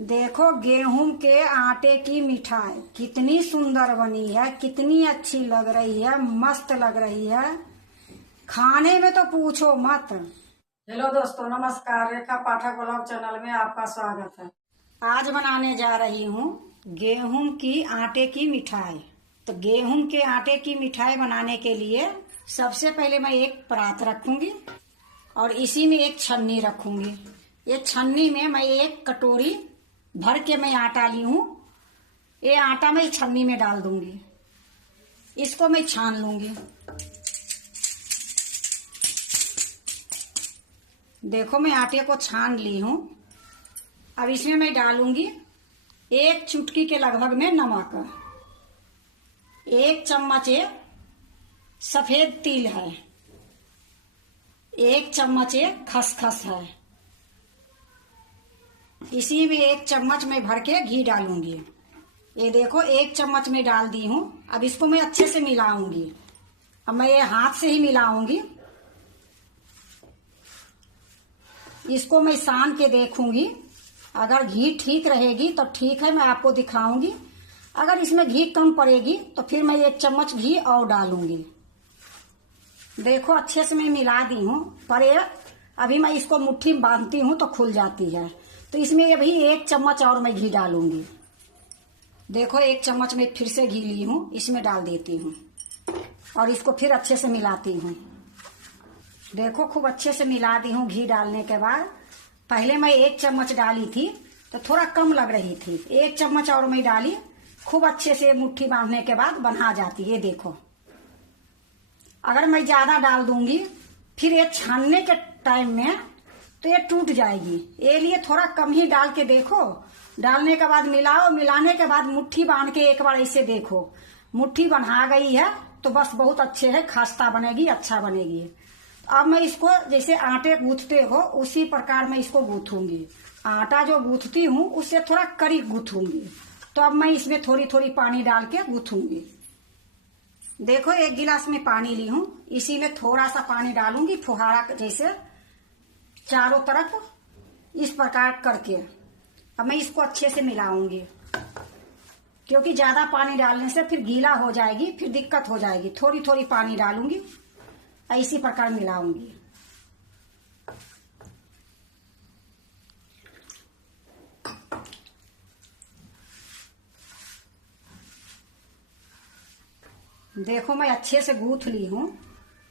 देखो गेहूं के आटे की मिठाई कितनी सुंदर बनी है, कितनी अच्छी लग रही है, मस्त लग रही है। खाने में तो पूछो मत। हेलो दोस्तों, नमस्कार। रेखा पाठक ब्लॉग चैनल में आपका स्वागत है। आज बनाने जा रही हूँ गेहूं की आटे की मिठाई। तो गेहूं के आटे की मिठाई बनाने के लिए सबसे पहले मैं एक परात रखूंगी और इसी में एक छन्नी रखूंगी। ये छन्नी में मैं एक कटोरी भर के मैं आटा ली हूँ। ये आटा मैं छन्नी में डाल दूंगी। इसको मैं छान लूंगी। देखो मैं आटे को छान ली हूँ। अब इसमें मैं डालूंगी एक चुटकी के लगभग में नमक, एक चम्मच ये सफेद तिल है, एक चम्मच ये खसखस है। इसी में एक चम्मच में भर के घी डालूंगी। ये देखो एक चम्मच में डाल दी हूँ। अब इसको मैं अच्छे से मिलाऊंगी। अब मैं ये हाथ से ही मिलाऊंगी। इसको मैं सान के देखूंगी। अगर घी ठीक रहेगी तो ठीक है, मैं आपको दिखाऊंगी। अगर इसमें घी कम पड़ेगी तो फिर मैं एक चम्मच घी और डालूंगी। देखो अच्छे से मैं मिला दी हूँ, पर अभी मैं इसको मुट्ठी में बांधती हूँ तो खुल जाती है। तो इसमें अभी एक चम्मच और मैं घी डालूंगी। देखो एक चम्मच में फिर से घी ली हूँ, इसमें डाल देती हूँ और इसको फिर अच्छे से मिलाती हूँ। देखो खूब अच्छे से मिला दी हूँ। घी डालने के बाद पहले मैं एक चम्मच डाली थी तो थोड़ा कम लग रही थी। एक चम्मच और मैं डाली। खूब अच्छे से मुट्ठी बांधने के बाद बना जाती है। ये देखो, अगर मैं ज्यादा डाल दूंगी फिर ये छानने के टाइम में तो ये टूट जाएगी। ये लिए थोड़ा कम ही डाल के देखो। डालने के बाद मिलाओ। मिलाने के बाद मुट्ठी बांध के एक बार ऐसे देखो। मुट्ठी बना गई है तो बस बहुत अच्छे है, खास्ता बनेगी, अच्छा बनेगी। अब मैं इसको जैसे आटे गूंथते हो उसी प्रकार मैं इसको गूंथूंगी। आटा जो गूंथती हूँ उससे थोड़ा करीब गूंथूंगी। तो अब मैं इसमें थोड़ी थोड़ी पानी डाल के गूंथूंगी। देखो एक गिलास में पानी ली हूँ, इसी में थोड़ा सा पानी डालूंगी फुहारा जैसे चारों तरफ इस प्रकार करके। अब मैं इसको अच्छे से मिलाऊंगी, क्योंकि ज्यादा पानी डालने से फिर गीला हो जाएगी, फिर दिक्कत हो जाएगी। थोड़ी थोड़ी पानी डालूंगी, इसी प्रकार मिलाऊंगी। देखो मैं अच्छे से गूंथ ली हूँ।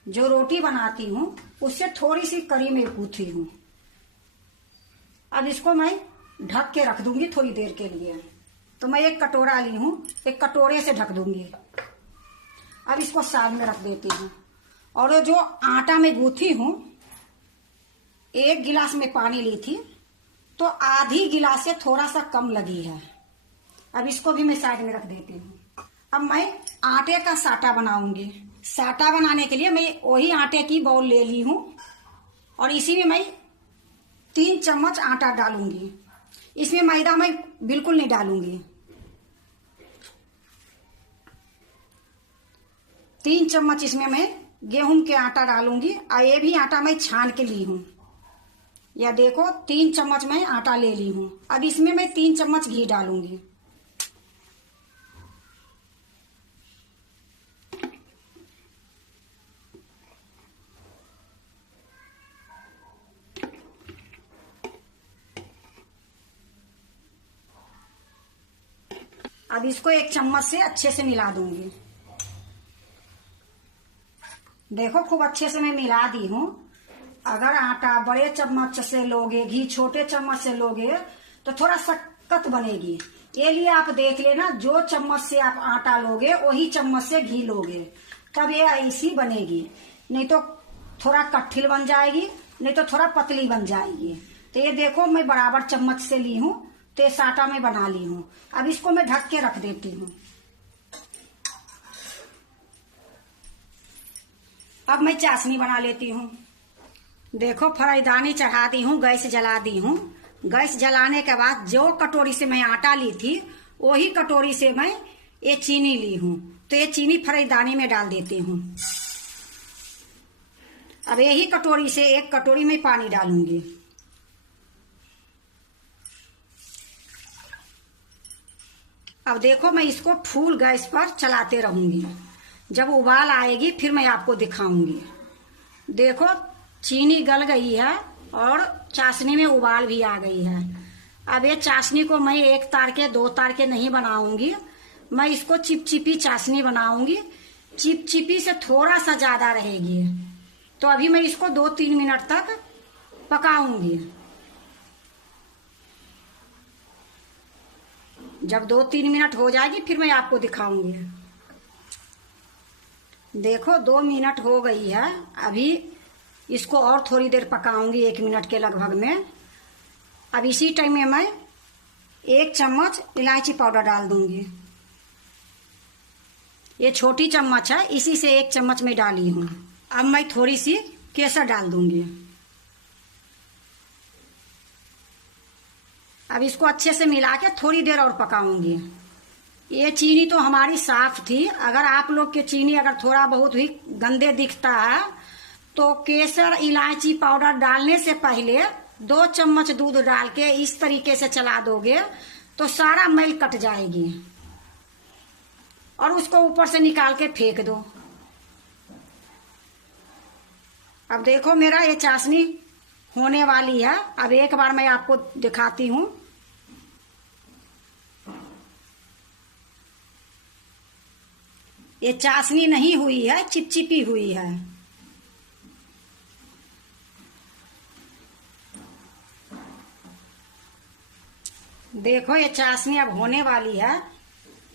जो रोटी बनाती हूँ उससे थोड़ी सी कड़ी में गूंथी हूँ। अब इसको मैं ढक के रख दूंगी थोड़ी देर के लिए। तो मैं एक कटोरा ली हूँ, एक कटोरे से ढक दूंगी। अब इसको साइड में रख देती हूँ। और जो आटा में गूंथी हूँ, एक गिलास में पानी ली थी तो आधी गिलास से थोड़ा सा कम लगी है। अब इसको भी मैं साइड में रख देती हूँ। अब मैं आटे का साटा बनाऊंगी। साटा बनाने के लिए मैं वही आटे की बाउल ले ली हूँ और इसी में मैं 3 चम्मच आटा डालूंगी। इसमें मैदा मैं बिल्कुल नहीं डालूंगी। 3 चम्मच इसमें मैं गेहूं के आटा डालूंगी। और ये भी आटा मैं छान के ली हूँ। या देखो 3 चम्मच मैं आटा ले ली हूँ। अब इसमें मैं 3 चम्मच घी डालूंगी। अब इसको एक चम्मच से अच्छे से मिला दूंगी। देखो खूब अच्छे से मैं मिला दी हूँ। अगर आटा बड़े चम्मच से लोगे, घी छोटे चम्मच से लोगे तो थोड़ा सख्त बनेगी। ये लिए आप देख लेना, जो चम्मच से आप आटा लोगे वही चम्मच से घी लोगे, तब ये ऐसी बनेगी। नहीं तो थोड़ा कट्ठिल बन जाएगी, नहीं तो थोड़ा पतली बन जाएगी। तो ये देखो मैं बराबर चम्मच से ली हूँ तो ये साटा में बना ली हूँ। अब इसको मैं ढक के रख देती हूँ। अब मैं चाशनी बना लेती हूँ। देखो फ्राईदानी चढ़ा दी हूँ, गैस जला दी हूँ। गैस जलाने के बाद जो कटोरी से मैं आटा ली थी वही कटोरी से मैं ये चीनी ली हूँ। तो ये चीनी फ्राईदानी में डाल देती हूँ। अब यही कटोरी से एक कटोरी में पानी डालूंगी। अब देखो मैं इसको फुल गैस पर चलाते रहूंगी। जब उबाल आएगी फिर मैं आपको दिखाऊंगी। देखो चीनी गल गई है और चाशनी में उबाल भी आ गई है। अब ये चाशनी को मैं एक तार के दो तार के नहीं बनाऊंगी, मैं इसको चिपचिपी चाशनी बनाऊंगी। चिपचिपी से थोड़ा सा ज्यादा रहेगी। तो अभी मैं इसको 2-3 मिनट तक पकाऊंगी। जब 2-3 मिनट हो जाएगी फिर मैं आपको दिखाऊंगी। देखो 2 मिनट हो गई है। अभी इसको और थोड़ी देर पकाऊंगी, 1 मिनट के लगभग में। अब इसी टाइम में मैं 1 चम्मच इलायची पाउडर डाल दूंगी। ये छोटी चम्मच है, इसी से 1 चम्मच में डाली हूँ। अब मैं थोड़ी सी केसर डाल दूंगी। अब इसको अच्छे से मिला के थोड़ी देर और पकाऊंगी। ये चीनी तो हमारी साफ थी। अगर आप लोग के चीनी अगर थोड़ा बहुत भी गंदे दिखता है तो केसर इलायची पाउडर डालने से पहले 2 चम्मच दूध डाल के इस तरीके से चला दोगे तो सारा मैल कट जाएगी और उसको ऊपर से निकाल के फेंक दो। अब देखो मेरा ये चाशनी होने वाली है। अब एक बार मैं आपको दिखाती हूँ। ये चाशनी नहीं हुई है, चिपचिपी हुई है। देखो ये चाशनी अब होने वाली है।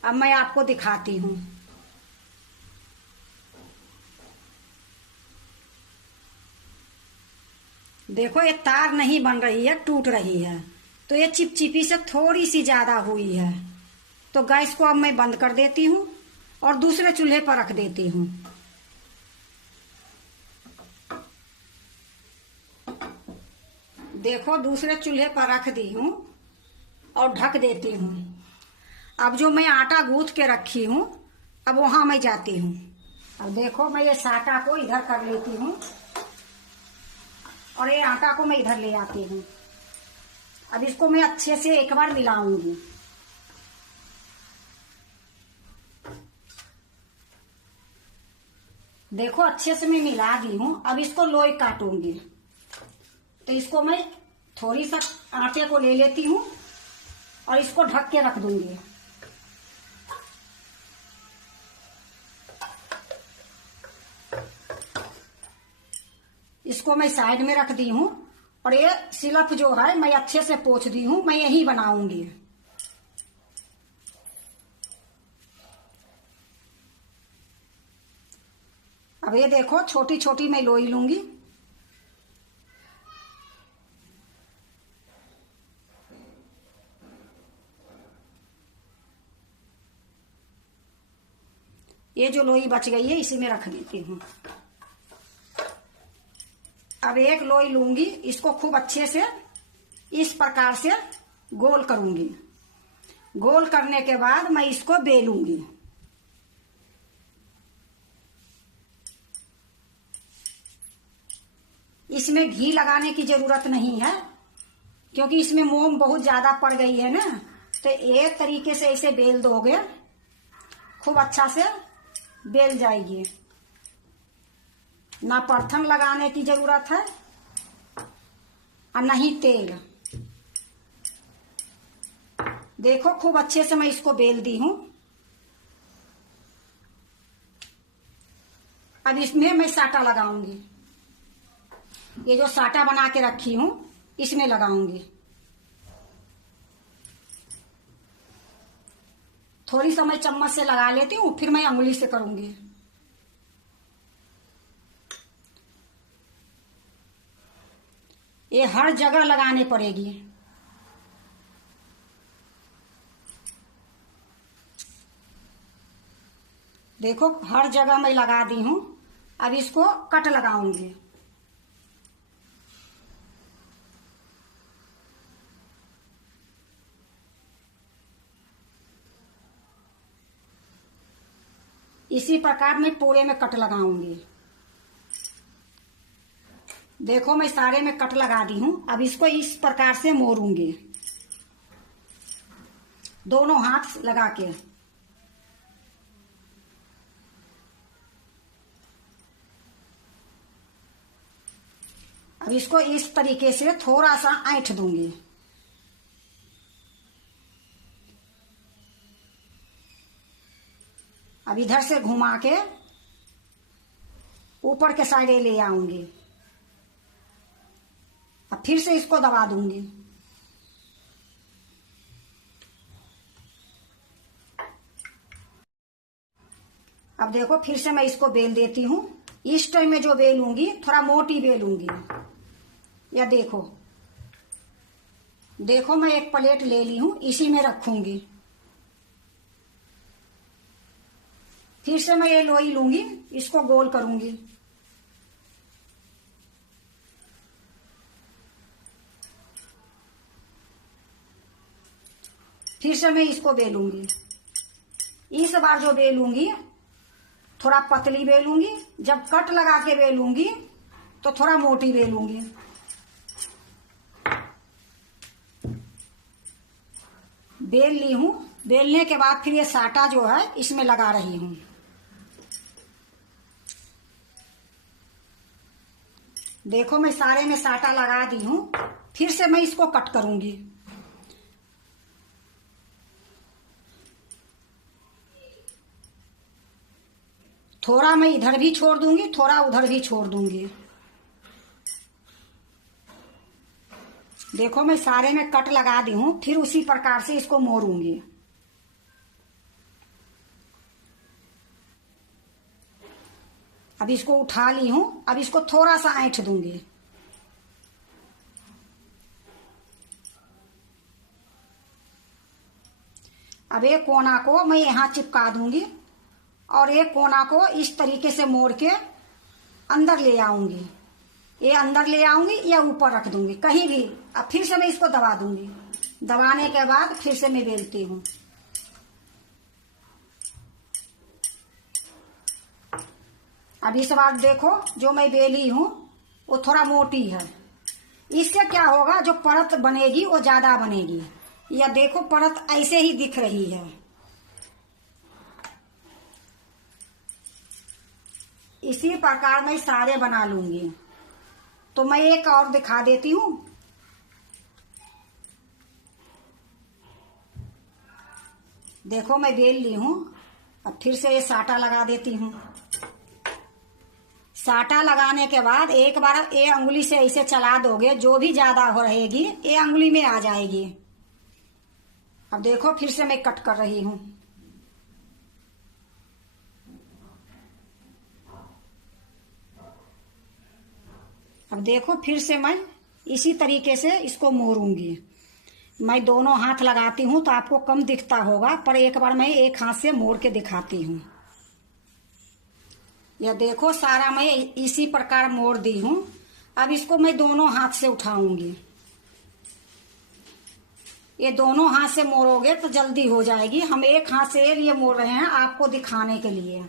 अब मैं आपको दिखाती हूँ। देखो ये तार नहीं बन रही है, टूट रही है। तो ये चिपचिपी से थोड़ी सी ज्यादा हुई है। तो गैस को अब मैं बंद कर देती हूँ और दूसरे चूल्हे पर रख देती हूँ। देखो दूसरे चूल्हे पर रख दी हूँ और ढक देती हूँ। अब जो मैं आटा गूंथ के रखी हूँ अब वहां मैं जाती हूँ। अब देखो मैं ये साटा को इधर कर लेती हूँ और ये आटा को मैं इधर ले आती हूँ। अब इसको मैं अच्छे से एक बार मिलाऊंगी। देखो अच्छे से मैं मिला दी हूँ। अब इसको लोई काटूंगी। तो इसको मैं थोड़ी सा आटे को ले लेती हूँ और इसको ढक के रख दूंगी। इसको मैं साइड में रख दी हूँ और ये सिलफ जो है मैं अच्छे से पोंछ दी हूँ। मैं यही बनाऊंगी। अब ये देखो छोटी छोटी मैं लोई लूंगी। ये जो लोई बच गई है इसी में रख देती हूँ। अब एक लोई लूंगी, इसको खूब अच्छे से इस प्रकार से गोल करूंगी। गोल करने के बाद मैं इसको बेलूंगी। इसमें घी लगाने की जरूरत नहीं है क्योंकि इसमें मोम बहुत ज्यादा पड़ गई है ना। तो एक तरीके से ऐसे बेल दोगे खूब अच्छा से बेल जाएगी। ना परथन लगाने की जरूरत है और ना ही तेल। देखो खूब अच्छे से मैं इसको बेल दी हूं। अब इसमें मैं साटा लगाऊंगी। ये जो साटा बना के रखी हूं इसमें लगाऊंगी। थोड़ी सा मैं चम्मच से लगा लेती हूँ, फिर मैं अंगुली से करूंगी। ये हर जगह लगाने पड़ेगी। देखो हर जगह मैं लगा दी हूं। अब इसको कट लगाऊंगी। इसी प्रकार मैं पूरे में कट लगाऊंगी। देखो मैं सारे में कट लगा दी हूं। अब इसको इस प्रकार से मोड़ूंगी। दोनों हाथ लगा के। अब इसको इस तरीके से थोड़ा सा ऐंठ दूंगी। अब इधर से घुमा के ऊपर के साइड ले आऊंगी। अब फिर से इसको दबा दूंगी। अब देखो फिर से मैं इसको बेल देती हूं। इस टाइम में जो बेलूंगी थोड़ा मोटी बेलूंगी। या देखो देखो मैं एक प्लेट ले ली हूं, इसी में रखूंगी। फिर से मैं ये लोई लूंगी, इसको गोल करूंगी। फिर से मैं इसको बेलूंगी। इस बार जो बेलूंगी थोड़ा पतली बेलूंगी। जब कट लगा के बेलूंगी तो थोड़ा मोटी बेलूंगी। बेल ली हूं। बेलने के बाद फिर ये साटा जो है इसमें लगा रही हूं। देखो मैं सारे में साटा लगा दी हूं। फिर से मैं इसको कट करूंगी। थोड़ा मैं इधर भी छोड़ दूंगी, थोड़ा उधर भी छोड़ दूंगी। देखो मैं सारे में कट लगा दी हूं। फिर उसी प्रकार से इसको मोड़ूंगी। अब इसको उठा ली हूं। अब इसको थोड़ा सा ऐंठ दूंगी। अब एक कोना को मैं यहां चिपका दूंगी और एक कोना को इस तरीके से मोड़ के अंदर ले आऊंगी। ये अंदर ले आऊंगी या ऊपर रख दूंगी, कहीं भी। अब फिर से मैं इसको दबा दूंगी। दबाने के बाद फिर से मैं बेलती हूँ। अब इस बार देखो जो मैं बेली हूं वो थोड़ा मोटी है। इससे क्या होगा, जो परत बनेगी वो ज्यादा बनेगी। या देखो परत ऐसे ही दिख रही है। इसी प्रकार मैं सारे बना लूंगी। तो मैं एक और दिखा देती हूँ। देखो मैं बेल ली हूं। अब फिर से ये साटा लगा देती हूँ। साटा लगाने के बाद एक बार ये अंगुली से ऐसे चला दोगे, जो भी ज्यादा हो रहेगी ये अंगुली में आ जाएगी। अब देखो फिर से मैं कट कर रही हूं। अब देखो फिर से मैं इसी तरीके से इसको मोड़ूंगी। मैं दोनों हाथ लगाती हूं तो आपको कम दिखता होगा, पर एक बार मैं एक हाथ से मोड़ के दिखाती हूं। यह देखो सारा मैं इसी प्रकार मोड़ दी हूं। अब इसको मैं दोनों हाथ से उठाऊंगी। ये दोनों हाथ से मोड़ोगे तो जल्दी हो जाएगी। हम एक हाथ से ये मोड़ रहे हैं आपको दिखाने के लिए।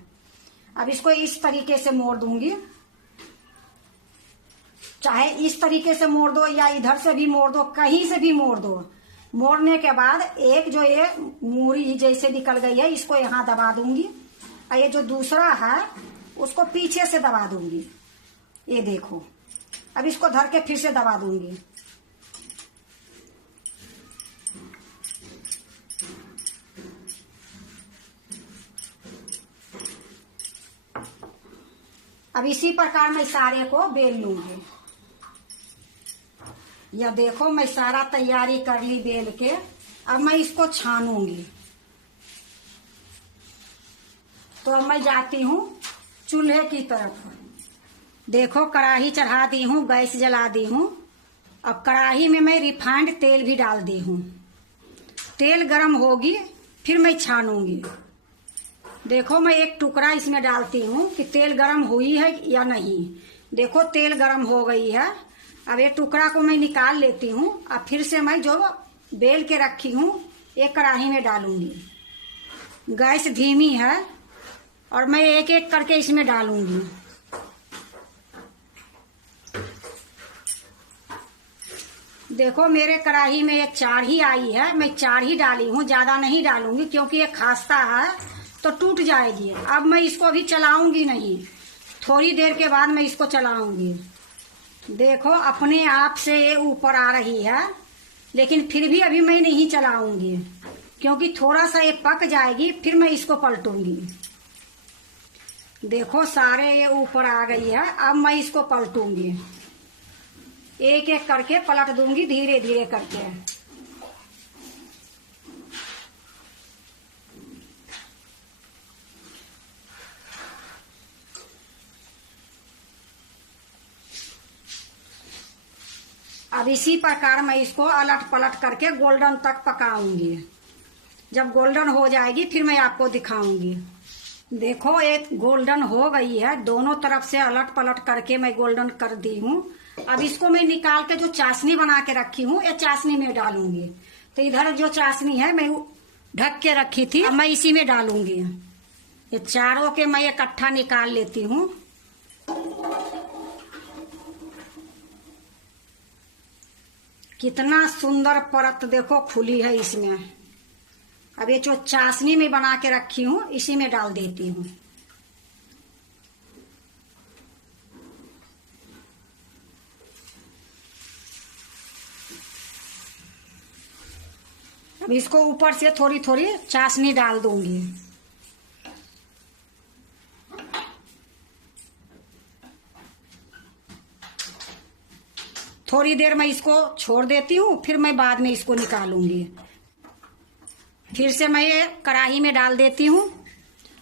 अब इसको इस तरीके से मोड़ दूंगी। चाहे इस तरीके से मोड़ दो या इधर से भी मोड़ दो, कहीं से भी मोड़ दो। मोड़ने के बाद एक जो ये मूरी जैसे निकल गई है इसको यहाँ दबा दूंगी और ये जो दूसरा है उसको पीछे से दबा दूंगी। ये देखो अब इसको धर के फिर से दबा दूंगी। अब इसी प्रकार मैं सारे को बेल लूंगी। या देखो मैं सारा तैयारी कर ली बेल के। अब मैं इसको छानूंगी। तो अब मैं जाती हूँ चूल्हे की तरफ। देखो कढ़ाई चढ़ा दी हूँ, गैस जला दी हूँ। अब कढ़ाई में मैं रिफाइंड तेल भी डाल दी हूँ। तेल गरम होगी फिर मैं छानूंगी। देखो मैं एक टुकड़ा इसमें डालती हूँ कि तेल गरम हुई है या नहीं। देखो तेल गरम हो गई है। अब ये टुकड़ा को मैं निकाल लेती हूँ। अब फिर से मैं जो बेल के रखी हूँ एक कढ़ाई में डालूंगी। गैस धीमी है और मैं एक एक करके इसमें डालूंगी। देखो मेरे कढ़ाई में एक 4 ही आई है, मैं 4 ही डाली हूँ, ज्यादा नहीं डालूंगी क्योंकि ये खास्ता है तो टूट जाएगी। अब मैं इसको अभी चलाऊंगी नहीं, थोड़ी देर के बाद मैं इसको चलाऊंगी। देखो अपने आप से ये ऊपर आ रही है, लेकिन फिर भी अभी मैं नहीं चलाऊंगी क्योंकि थोड़ा सा ये पक जाएगी, फिर मैं इसको पलटूंगी। देखो सारे ये ऊपर आ गई है, अब मैं इसको पलटूंगी, एक एक करके पलट दूंगी धीरे धीरे करके। अब इसी प्रकार मैं इसको अलट पलट करके गोल्डन तक पकाऊंगी। जब गोल्डन हो जाएगी फिर मैं आपको दिखाऊंगी। देखो एक गोल्डन हो गई है, दोनों तरफ से अलट पलट करके मैं गोल्डन कर दी हूँ। अब इसको मैं निकाल के जो चाशनी बना के रखी हूँ ये चाशनी में डालूंगी। तो इधर जो चाशनी है मैं ढक के रखी थी, अब मैं इसी में डालूंगी। ये चारों के मैं इकट्ठा निकाल लेती हूँ। कितना सुंदर परत देखो खुली है इसमें। अब ये जो चाशनी में बना के रखी हूँ इसी में डाल देती हूँ। अब इसको ऊपर से थोड़ी थोड़ी चाशनी डाल दूंगी। थोड़ी देर मैं इसको छोड़ देती हूँ, फिर मैं बाद में इसको निकालूंगी। फिर से मैं ये कढ़ाई में डाल देती हूँ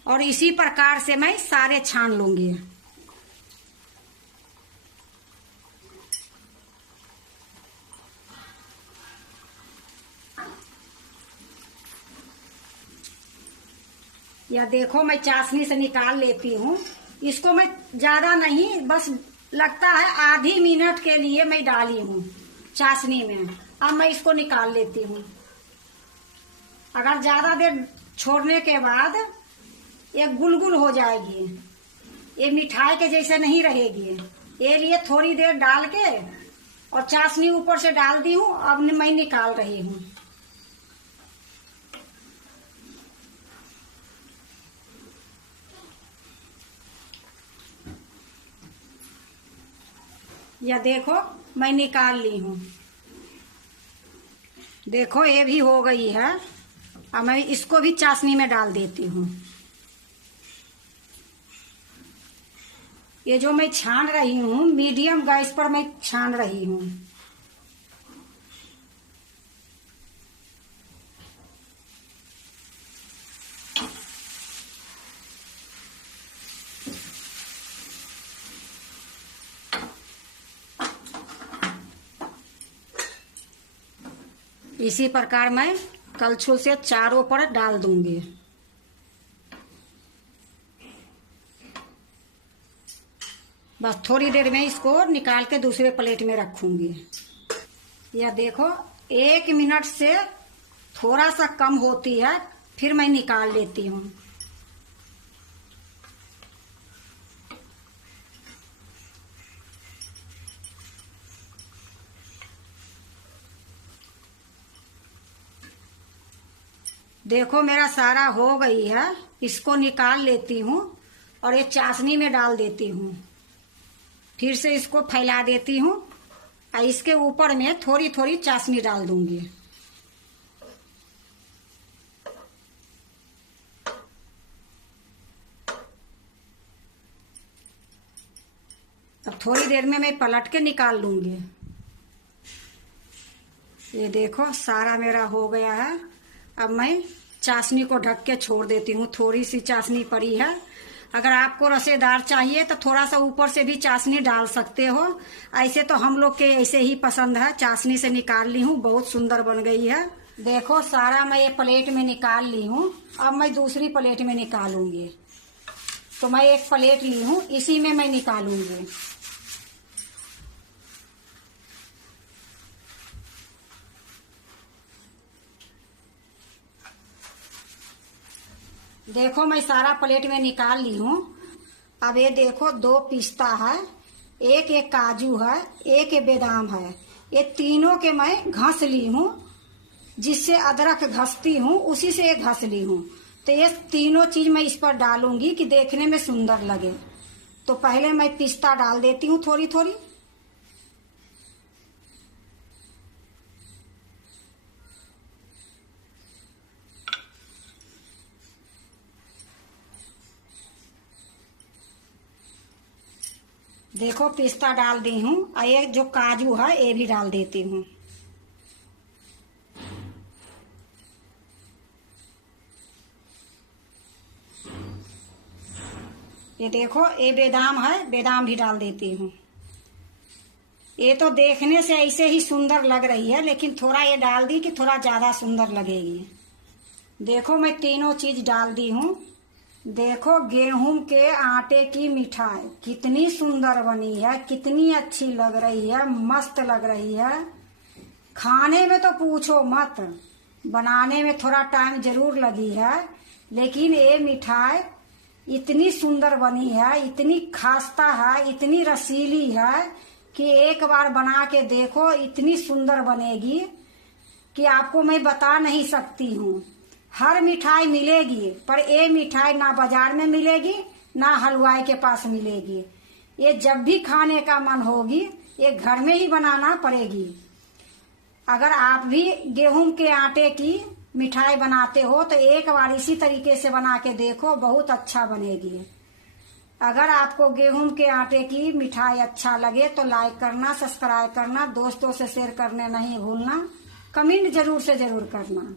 और इसी प्रकार से मैं सारे छान लूंगी। या देखो मैं चाशनी से निकाल लेती हूँ। इसको मैं ज्यादा नहीं, बस लगता है आधी मिनट के लिए मैं डाली हूँ चाशनी में। अब मैं इसको निकाल लेती हूँ। अगर ज्यादा देर छोड़ने के बाद ये गुलगुल हो जाएगी, ये मिठाई के जैसे नहीं रहेगी। ये लिए थोड़ी देर डाल के और चाशनी ऊपर से डाल दी हूँ। अब मैं निकाल रही हूँ। या देखो मैं निकाल ली हूँ। देखो ये भी हो गई है। अब मैं इसको भी चाशनी में डाल देती हूँ। ये जो मैं छान रही हूँ मीडियम गैस पर मैं छान रही हूँ। इसी प्रकार मैं कलछुल से चारों पर डाल दूंगी। बस थोड़ी देर में इसको निकाल के दूसरे प्लेट में रखूंगी। यह देखो 1 मिनट से थोड़ा सा कम होती है, फिर मैं निकाल लेती हूँ। देखो मेरा सारा हो गई है, इसको निकाल लेती हूँ और ये चाशनी में डाल देती हूँ। फिर से इसको फैला देती हूँ और इसके ऊपर में थोड़ी थोड़ी चाशनी डाल दूंगी। अब थोड़ी देर में मैं पलट के निकाल लूंगी। ये देखो सारा मेरा हो गया है। अब मैं चाशनी को ढक के छोड़ देती हूँ। थोड़ी सी चाशनी पड़ी है, अगर आपको रसेदार चाहिए तो थोड़ा सा ऊपर से भी चाशनी डाल सकते हो। ऐसे तो हम लोग के ऐसे ही पसंद है। चाशनी से निकाल ली हूँ, बहुत सुंदर बन गई है। देखो सारा मैं ये प्लेट में निकाल ली हूँ। अब मैं दूसरी प्लेट में निकालूंगी। तो मैं एक प्लेट ली हूँ, इसी में मैं निकालूंगी। देखो मैं सारा प्लेट में निकाल ली हूँ। अब ये देखो 2 पिस्ता है, एक काजू है, एक बादाम है, ये तीनों के मैं घस ली हूँ, जिससे अदरक घसती हूँ उसी से ये घस ली हूँ। तो ये तीनों चीज मैं इस पर डालूंगी कि देखने में सुंदर लगे। तो पहले मैं पिस्ता डाल देती हूँ थोड़ी थोड़ी। देखो पिस्ता डाल दी हूँ, और ये जो काजू है ये भी डाल देती हूँ। ये देखो ये बादाम है, बादाम भी डाल देती हूँ। ये तो देखने से ऐसे ही सुंदर लग रही है, लेकिन थोड़ा ये डाल दी कि थोड़ा ज्यादा सुंदर लगेगी। देखो मैं तीनों चीज डाल दी हूँ। देखो गेहूं के आटे की मिठाई कितनी सुंदर बनी है, कितनी अच्छी लग रही है, मस्त लग रही है। खाने में तो पूछो मत, बनाने में थोड़ा टाइम जरूर लगी है, लेकिन ये मिठाई इतनी सुंदर बनी है, इतनी खास्ता है, इतनी रसीली है कि एक बार बना के देखो, इतनी सुंदर बनेगी कि आपको मैं बता नहीं सकती हूँ। हर मिठाई मिलेगी, पर ये मिठाई ना बाजार में मिलेगी ना हलवाई के पास मिलेगी। ये जब भी खाने का मन होगी ये घर में ही बनाना पड़ेगी। अगर आप भी गेहूं के आटे की मिठाई बनाते हो तो एक बार इसी तरीके से बना के देखो, बहुत अच्छा बनेगी। अगर आपको गेहूं के आटे की मिठाई अच्छा लगे तो लाइक करना, सब्सक्राइब करना, दोस्तों से शेयर करने नहीं भूलना, कमेंट जरूर से जरूर करना।